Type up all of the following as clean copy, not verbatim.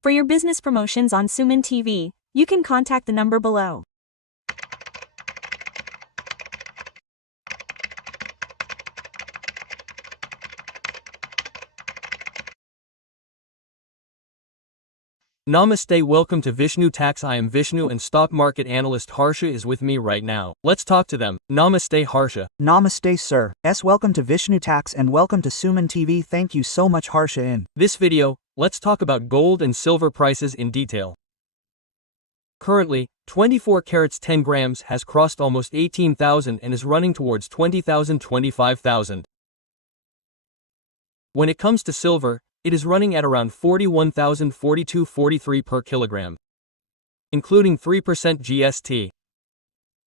For your business promotions on Suman TV, you can contact the number below. Namaste, welcome to Vishnu Tax. I am Vishnu and stock market analyst Harsha is with me right now. Let's talk to them. Namaste Harsha. Namaste sir. Welcome to Vishnu Tax and welcome to Suman TV. Thank you so much Harsha. In this video, let's talk about gold and silver prices in detail. Currently, 24 carats 10 grams has crossed almost 18,000 and is running towards 20,000 25,000. When it comes to silver, it is running at around 41,000 42.43 per kilogram, including 3% GST.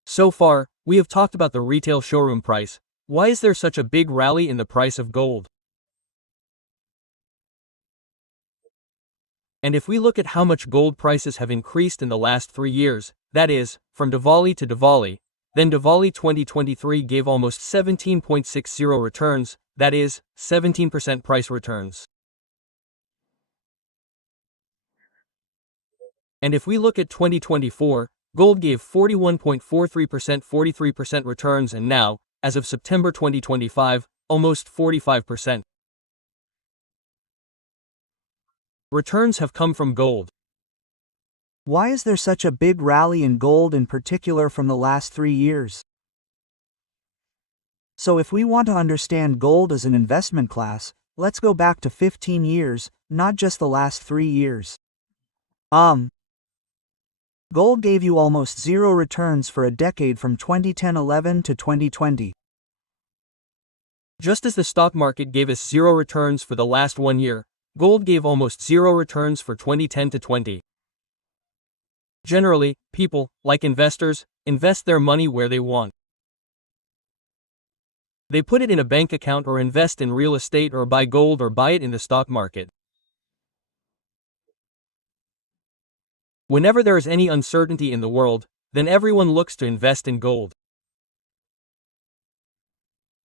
So far, we have talked about the retail showroom price. Why is there such a big rally in the price of gold? And if we look at how much gold prices have increased in the last 3 years, that is, from Diwali to Diwali, then Diwali 2023 gave almost 17.60 returns, that is, 17% price returns. And if we look at 2024, gold gave 41.43% 43% returns, and now, as of September 2025, almost 45%. Returns have come from gold. Why is there such a big rally in gold in particular from the last 3 years? So if we want to understand gold as an investment class, let's go back to 15 years, not just the last 3 years. Gold gave you almost zero returns for a decade from 2010-11 to 2020. Just as the stock market gave us zero returns for the last 1 year, gold gave almost zero returns for 2010 to 20. Generally, people, like investors, invest their money where they want. They put it in a bank account or invest in real estate or buy gold or buy it in the stock market. Whenever there is any uncertainty in the world, then everyone looks to invest in gold.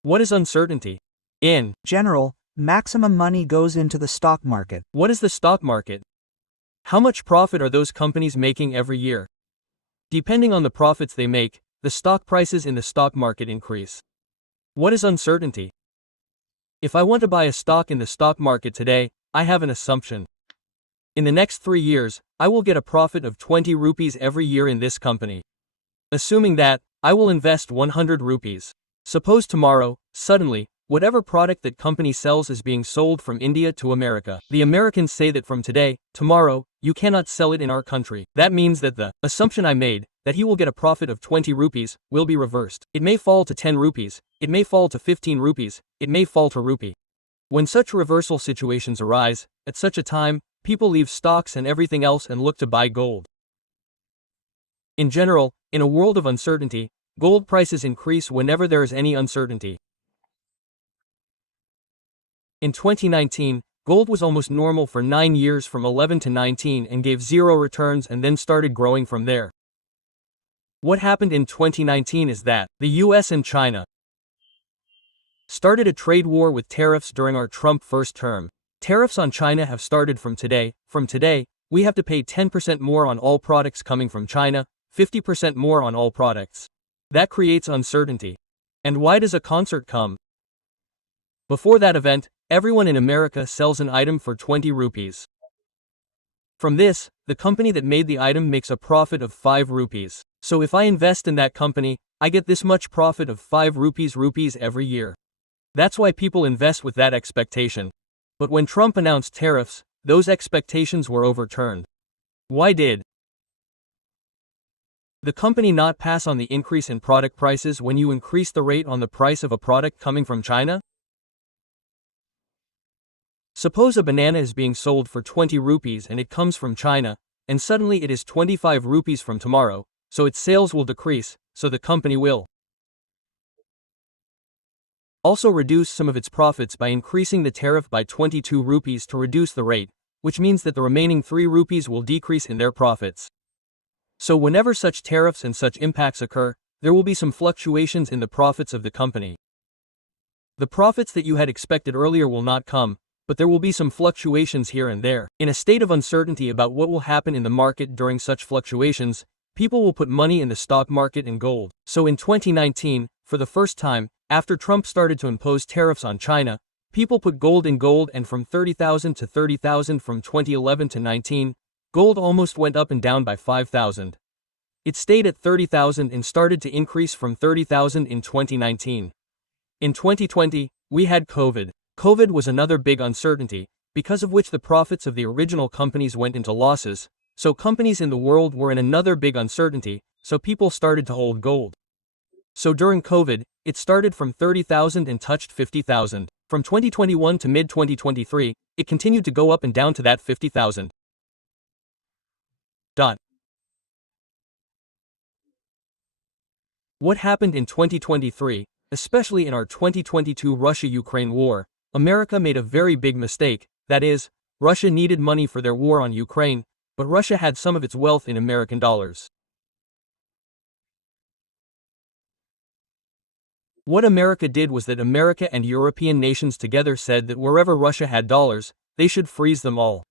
What is uncertainty? In general, maximum money goes into the stock market. What is the stock market? How much profit are those companies making every year? Depending on the profits they make, the stock prices in the stock market increase. What is uncertainty? If I want to buy a stock in the stock market today, I have an assumption. In the next 3 years, I will get a profit of 20 rupees every year in this company. Assuming that, I will invest 100 rupees. Suppose tomorrow, suddenly, whatever product that company sells is being sold from India to America. The Americans say that from today, tomorrow, you cannot sell it in our country. That means that the assumption I made, that he will get a profit of 20 rupees, will be reversed. It may fall to 10 rupees, it may fall to 15 rupees, it may fall to rupee. When such reversal situations arise, at such a time, people leave stocks and everything else and look to buy gold. In general, in a world of uncertainty, gold prices increase whenever there is any uncertainty. In 2019, gold was almost normal for 9 years from 11 to 19 and gave zero returns and then started growing from there. What happened in 2019 is that the US and China started a trade war with tariffs during our Trump first term. Tariffs on China have started from today. From today, we have to pay 10% more on all products coming from China, 50% more on all products. That creates uncertainty. And why does a concert come? Before that event, everyone in America sells an item for 20 rupees. From this, the company that made the item makes a profit of 5 rupees. So if I invest in that company, I get this much profit of 5 rupees every year. That's why people invest with that expectation. But when Trump announced tariffs, those expectations were overturned. Why did the company not pass on the increase in product prices when you increase the rate on the price of a product coming from China? Suppose a banana is being sold for 20 rupees and it comes from China, and suddenly it is 25 rupees from tomorrow, so its sales will decrease, so the company will also reduce some of its profits by increasing the tariff by 22 rupees to reduce the rate, which means that the remaining 3 rupees will decrease in their profits. So whenever such tariffs and such impacts occur, there will be some fluctuations in the profits of the company. The profits that you had expected earlier will not come, but there will be some fluctuations here and there. In a state of uncertainty about what will happen in the market during such fluctuations, people will put money in the stock market and gold. So in 2019, for the first time, after Trump started to impose tariffs on China, people put gold in gold, and from 30,000 to 30,000 from 2011 to 19, gold almost went up and down by 5,000. It stayed at 30,000 and started to increase from 30,000 in 2019. In 2020, we had COVID. COVID was another big uncertainty, because of which the profits of the original companies went into losses, so companies in the world were in another big uncertainty, so people started to hold gold. So during COVID, it started from 30,000 and touched 50,000. From 2021 to mid-2023, it continued to go up and down to that 50,000. What happened in 2023, especially in our 2022 Russia-Ukraine war? America made a very big mistake, that is, Russia needed money for their war on Ukraine, but Russia had some of its wealth in American dollars. What America did was that America and European nations together said that wherever Russia had dollars, they should freeze them all.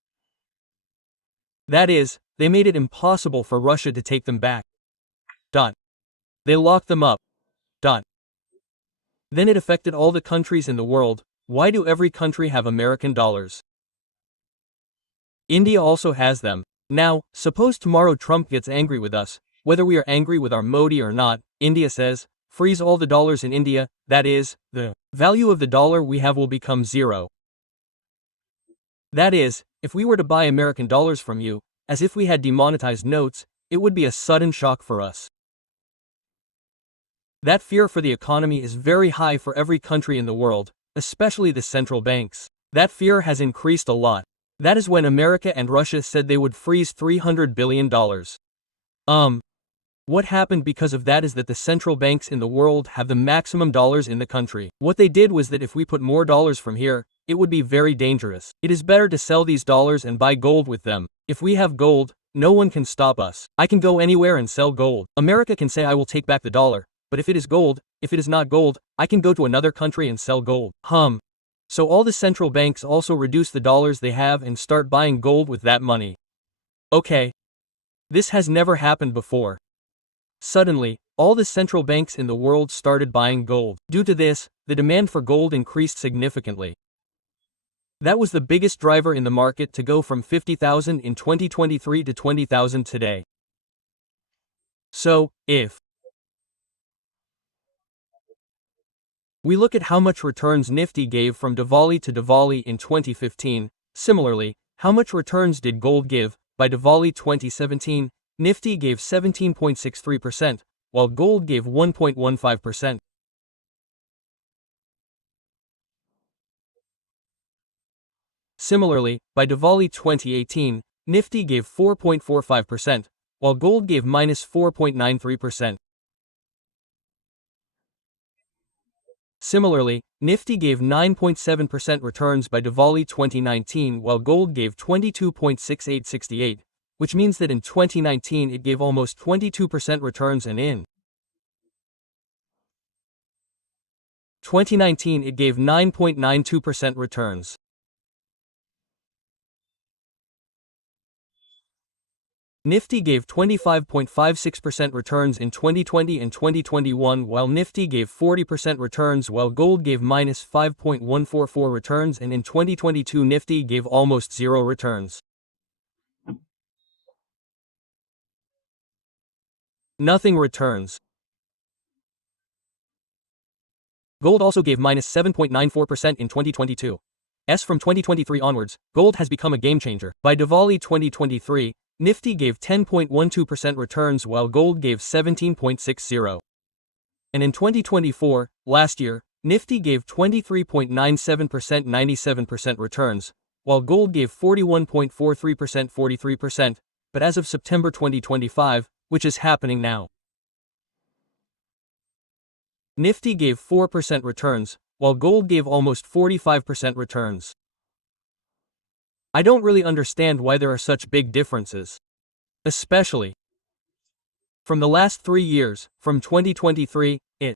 That is, they made it impossible for Russia to take them back. They locked them up. Then it affected all the countries in the world. Why do every country have American dollars? India also has them. Now, suppose tomorrow Trump gets angry with us, whether we are angry with our Modi or not, India says, freeze all the dollars in India, that is, the value of the dollar we have will become zero. That is, if we were to buy American dollars from you, as if we had demonetized notes, it would be a sudden shock for us. That fear for the economy is very high for every country in the world, especially the central banks. That fear has increased a lot. That is when America and Russia said they would freeze $300 billion. What happened because of that is that the central banks in the world have the maximum dollars in the country. What they did was that if we put more dollars from here, it would be very dangerous. It is better to sell these dollars and buy gold with them. If we have gold, no one can stop us. I can go anywhere and sell gold. America can say I will take back the dollar. But if it is gold, if it is not gold, I can go to another country and sell gold. So all the central banks also reduce the dollars they have and start buying gold with that money. Okay. This has never happened before. Suddenly, all the central banks in the world started buying gold. Due to this, the demand for gold increased significantly. That was the biggest driver in the market to go from 50,000 in 2023 to 20,000 today. So, if we look at how much returns Nifty gave from Diwali to Diwali in 2015, similarly, how much returns did gold give? By Diwali 2017, Nifty gave 17.63%, while gold gave 1.15%. Similarly, by Diwali 2018, Nifty gave 4.45%, while gold gave -4.93%. Similarly, Nifty gave 9.7% returns by Diwali 2019 while gold gave 22.6868, which means that in 2019 it gave almost 22% returns and in 2019 it gave 9.92% returns. Nifty gave 25.56% returns in 2020 and 2021 while Nifty gave 40% returns while gold gave -5.144 returns and in 2022 Nifty gave almost zero returns. Nothing returns. Gold also gave -7.94% in 2022. From 2023 onwards, gold has become a game changer. By Diwali 2023, Nifty gave 10.12% returns while gold gave 17.60. And in 2024, last year, Nifty gave 23.97% 97% returns, while gold gave 41.43% 43%, but as of September 2025, which is happening now, Nifty gave 4% returns, while gold gave almost 45% returns. I don't really understand why there are such big differences. Especially from the last 3 years, from 2023, it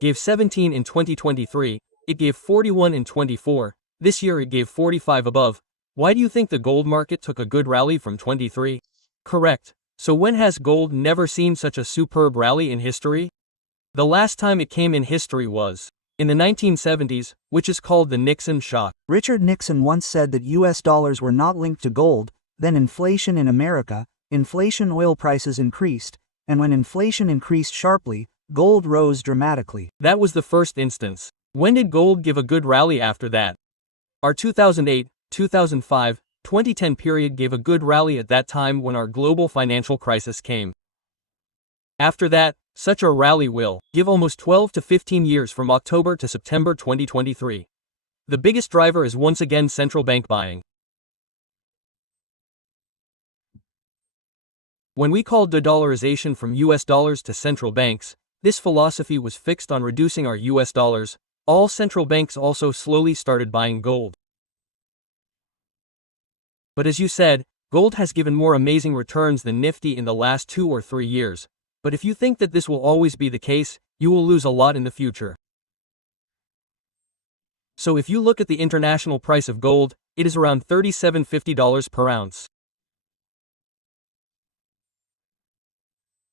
gave 17 in 2023, it gave 41 in 24, This year it gave 45 above. Why do you think the gold market took a good rally from 23? Correct. So when has gold never seen such a superb rally in history? The last time it came in history was in the 1970s, which is called the Nixon shock. Richard Nixon once said that US dollars were not linked to gold, then inflation in America, oil prices increased, and when inflation increased sharply, gold rose dramatically. That was the first instance. When did gold give a good rally after that? Our 2008, 2005, 2010 period gave a good rally at that time when our global financial crisis came. After that, such a rally will give almost 12 to 15 years from October to September 2023. The biggest driver is once again central bank buying. When we called de-dollarization from US dollars to central banks, this philosophy was fixed on reducing our US dollars. All central banks also slowly started buying gold. But as you said, gold has given more amazing returns than Nifty in the last 2 or 3 years. But if you think that this will always be the case, you will lose a lot in the future. So if you look at the international price of gold, it is around $37.50 per ounce.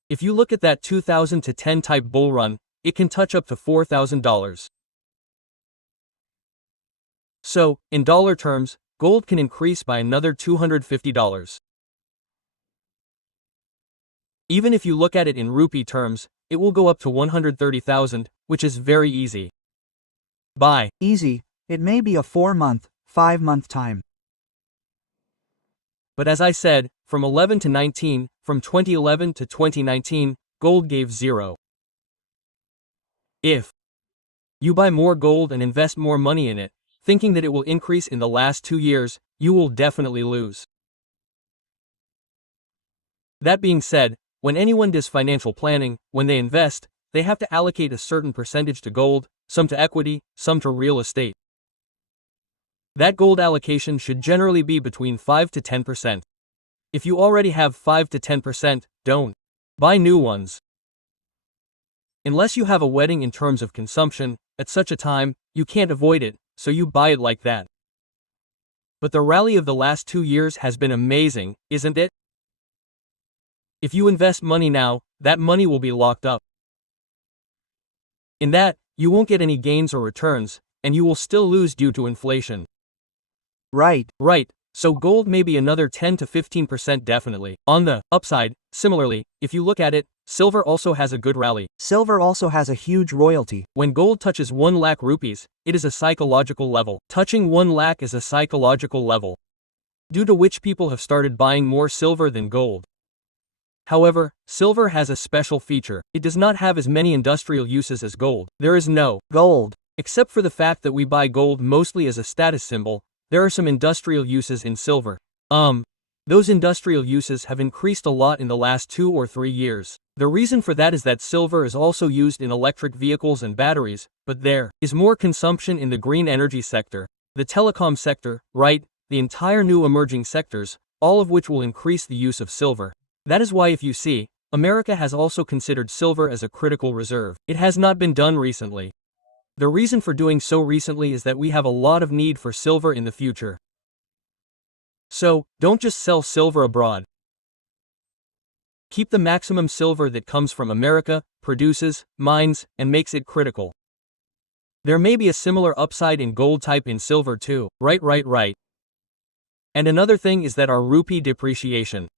If you look at that 2010 type bull run, it can touch up to $4,000. So, in dollar terms, gold can increase by another $250. Even if you look at it in rupee terms, it will go up to 130,000, which is very easy. Buy. Easy, it may be a 4-month, 5-month time. But as I said, from 11 to 19, from 2011 to 2019, gold gave 0. If you buy more gold and invest more money in it, thinking that it will increase in the last 2 years, you will definitely lose. That being said, when anyone does financial planning, when they invest, they have to allocate a certain percentage to gold, some to equity, some to real estate. That gold allocation should generally be between 5 to 10%. If you already have 5 to 10%, don't buy new ones. Unless you have a wedding in terms of consumption, at such a time, you can't avoid it, so you buy it like that. But the rally of the last 2 years has been amazing, isn't it? If you invest money now, that money will be locked up. In that, you won't get any gains or returns, and you will still lose due to inflation. Right. So gold may be another 10 to 15% definitely. On the upside, similarly, if you look at it, silver also has a good rally. Silver also has a huge royalty. When gold touches 1 lakh rupees, it is a psychological level. Touching 1 lakh is a psychological level, due to which people have started buying more silver than gold. However, silver has a special feature. It does not have as many industrial uses as gold. There is no gold. Except for the fact that we buy gold mostly as a status symbol, there are some industrial uses in silver. Those industrial uses have increased a lot in the last 2 or 3 years. The reason for that is that silver is also used in electric vehicles and batteries, but there is more consumption in the green energy sector, the telecom sector, right, the entire new emerging sectors, all of which will increase the use of silver. That is why if you see, America has also considered silver as a critical reserve. It has not been done recently. The reason for doing so recently is that we have a lot of need for silver in the future. So, don't just sell silver abroad. Keep the maximum silver that comes from America, produces, mines, and makes it critical. There may be a similar upside in gold type in silver too. Right. And another thing is that our rupee depreciation.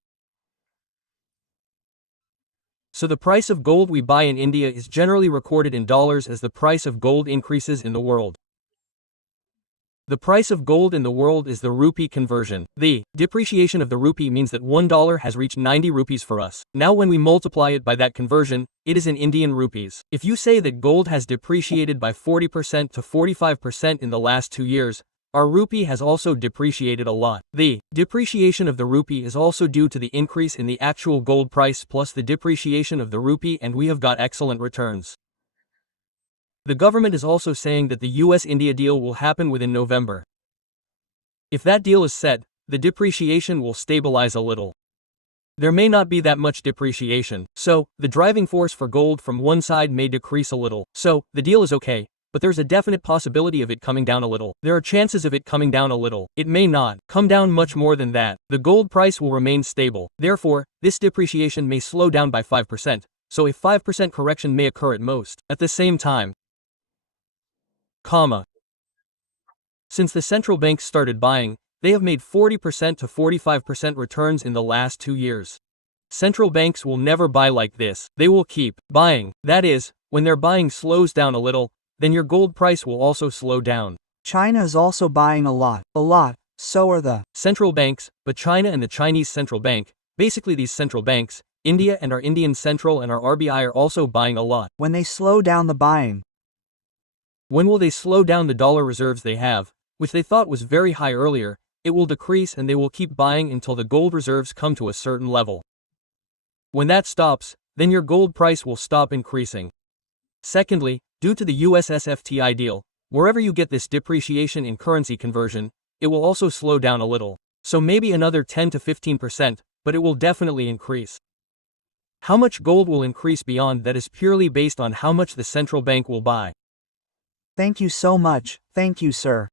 So the price of gold we buy in India is generally recorded in dollars as the price of gold increases in the world. The price of gold in the world is the rupee conversion. The depreciation of the rupee means that $1 has reached 90 rupees for us. Now when we multiply it by that conversion, it is in Indian rupees. If you say that gold has depreciated by 40% to 45% in the last 2 years, our rupee has also depreciated a lot. The depreciation of the rupee is also due to the increase in the actual gold price plus the depreciation of the rupee, and we have got excellent returns. The government is also saying that the US-India deal will happen within November. If that deal is set, the depreciation will stabilize a little. There may not be that much depreciation, so the driving force for gold from one side may decrease a little. So, the deal is okay. but there's a definite possibility of it coming down a little. There are chances of it coming down a little. It may not come down much more than that. The gold price will remain stable. Therefore, this depreciation may slow down by 5%, so a 5% correction may occur at most. At the same time, since the central banks started buying, they have made 40% to 45% returns in the last 2 years. Central banks will never buy like this. They will keep buying. That is, when their buying slows down a little, then your gold price will also slow down. China is also buying a lot, so are the central banks, but China and the Chinese central bank, basically these central banks, India and our Indian Central and our RBI are also buying a lot. When they slow down the buying. When will they slow down the dollar reserves they have, which they thought was very high earlier? It will decrease and they will keep buying until the gold reserves come to a certain level. When that stops, then your gold price will stop increasing. Secondly, due to the USSFTI deal, wherever you get this depreciation in currency conversion, it will also slow down a little. So maybe another 10 to 15%, but it will definitely increase. How much gold will increase beyond that is purely based on how much the central bank will buy. Thank you so much. Thank you, sir.